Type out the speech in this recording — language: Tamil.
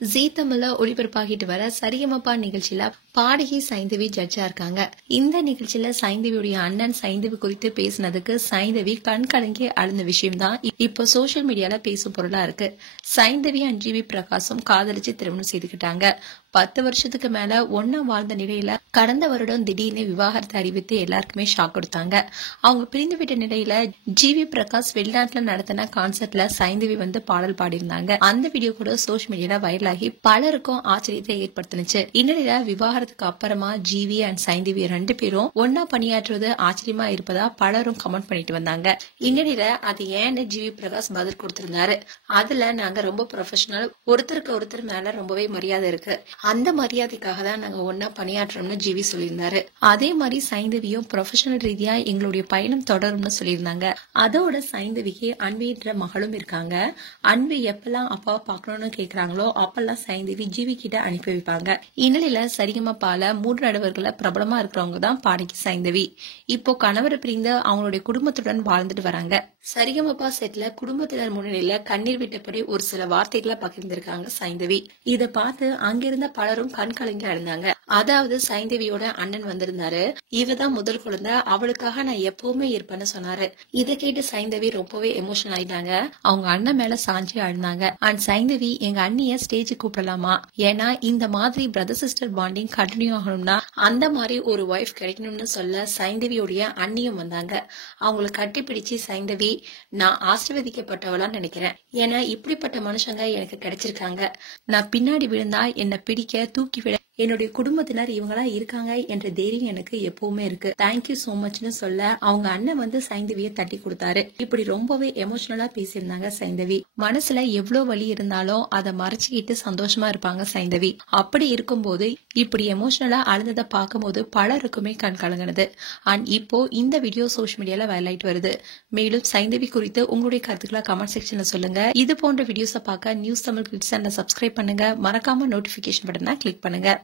ஜீ தமிழ்ல ஒளிபரப்பாகிட்டு வர சரிகமபா நிகழ்ச்சியில பாடகி சைந்தவி ஜட்ஜா இருக்காங்க. இந்த நிகழ்ச்சியில சைந்தவியுடைய அண்ணன் சைந்தவி குறித்து பேசினதுக்கு சைந்தவி கண் கலங்கி அழுந்த விஷயம் தான் இப்போ சோசியல் மீடியால பேசும் பொருளா இருக்கு. சைந்தவி அண்ட் ஜிவி பிரகாஷும் காதலிச்சு திருமணம் செய்துக்கிட்டாங்க. 10 வருஷத்துக்கு மேல ஒன்னா வாழ்ந்த நிலையில கடந்த வருடம் திடீர்னு விவாகரத்து அறிவித்து எல்லாருக்குமே ஷாக் கொடுத்தாங்க. அவங்க பிரிந்து விட்ட நிலையில ஜிவி பிரகாஷ் வெளிநாட்டுல நடத்தின கான்சர்ட்ல சைந்தவி வந்து பாடல் பாடியிருந்தாங்க. அந்த வீடியோ கூட சோசியல் மீடியால வைரலாகி பலருக்கும் ஆச்சரியத்தை ஏற்படுத்தினுச்சு. இந்நிலையில விவாகரத்துக்கு அப்புறமா ஜிவி அண்ட் சைந்தவி 2 பேரும் ஒன்னா பணியாற்றுவது ஆச்சரியமா இருப்பதா பலரும் கமெண்ட் பண்ணிட்டு வந்தாங்க. இந்நிலையில அது ஏன்னு ஜிவி பிரகாஷ் பதில் கொடுத்திருந்தாரு. அதுல நாங்க ரொம்ப ப்ரொஃபஷனல், ஒருத்தருக்கு ஒருத்தர் மேல ரொம்பவே மரியாதை இருக்கு, அந்த மரியாதைக்காக தான் நாங்க ஒன்னா பணியாற்றோம்னு ஜிவி சொல்லியிருந்தாரு. அதே மாதிரி சைந்தவியும் ப்ரொஃபஷனல் ரீதியா எங்களுடைய பயணம் தொடரும்னு சொல்லியிருந்தாங்க. அதோட சைந்தவிக்கு அன்வின்ற மகளும் இருக்காங்க. அன்வி எப்பெல்லாம் அப்பாவை பாக்கணும்னு கேக்குறாங்களோ அப்பெல்லாம் சைந்தவி ஜிவி கிட்ட அனுப்பி வைப்பாங்க. இந்நிலையில சரிகமபால 3 நடுவர்கள பிரபலமா இருக்கிறவங்க தான் பாடகி சைந்தவி. இப்போ கணவர் பிரிந்து அவங்களுடைய குடும்பத்துடன் வாழ்ந்துட்டு வராங்க. சரிகமபா செட்ல குடும்பத்தினர் முன்னிலையில கண்ணீர் விட்டபடி ஒரு சில வார்த்தைகளை பகிர்ந்திருக்காங்க சைந்தவி. இத பார்த்து அங்கிருந்த பலரும் கண் கலங்கி அழுந்தாங்க. அதாவது சைந்தவியோட அண்ணன் வந்திருந்தாரு. இவதான் முதல் குழந்தை, அவளுக்காக நான் எப்பவுமே இருப்பேன்னு சொன்னாரு. இதை கேட்டு சைந்தவி ரொம்பவே எமோஷனல் ஆயிட்டாங்க. அவங்க அண்ணன் மேல சாஞ்சி அழுந்தாங்க. அண்ட் சைந்தவி எங்க அண்ணிய ஸ்டேஜ் கூப்பிடலாமா, ஏன்னா இந்த மாதிரி பிரதர் சிஸ்டர் பாண்டிங் கண்டினியூ ஆகணும்னா அந்த மாதிரி ஒரு ஒய்ஃப் கிடைக்கணும்னு சொல்ல சைந்தவியோடைய அண்ணியும் வந்தாங்க. அவங்களை கட்டிப்பிடிச்சு சைந்தவி, நான் ஆசீர்வதிக்கப்பட்டவளா நினைக்கிறேன், ஏன்னா இப்படிப்பட்ட மனுஷங்க எனக்கு கிடைச்சிருக்காங்க. நான் பின்னாடி விழுந்தா என்ன பிடிக்க தூக்கி விட என்னுடைய குடும்பத்தினர் இவங்களா இருக்காங்க என்ற தைரியம் எனக்கு எப்பவுமே இருக்கு. தேங்க்யூ சோ மச்னு சொல்ல அவங்க அண்ணன் வந்து சைந்தவியை தட்டி கொடுத்தாரு. இப்படி ரொம்பவே எமோஷனலா பேசியிருந்தாங்க சைந்தவி. மனசுல எவ்வளவு வலி இருந்தாலும் அதை மறைச்சிக்கிட்டு சந்தோஷமா இருப்பாங்க சைந்தவி. அப்படி இருக்கும்போது இப்படி எமோஷனலா அழுந்ததை பார்க்கும்போது பலருக்குமே கண் கலங்கினது. அண்ட் இப்போ இந்த வீடியோ சோசியல் மீடியால வைரலாயிட்டு வருது. மேலும் சைந்தவி குறித்து உங்களுடைய கருத்துக்களை கமெண்ட் செக்ஷன்ல சொல்லுங்க. இது போன்ற வீடியோஸை பார்க்க நியூஸ் தமிழ் கிட்ஸ் சேனலை சப்ஸ்கிரைப் பண்ணுங்க. மறக்காம நோட்டிபிகேஷன் பட்டனை கிளிக் பண்ணுங்க.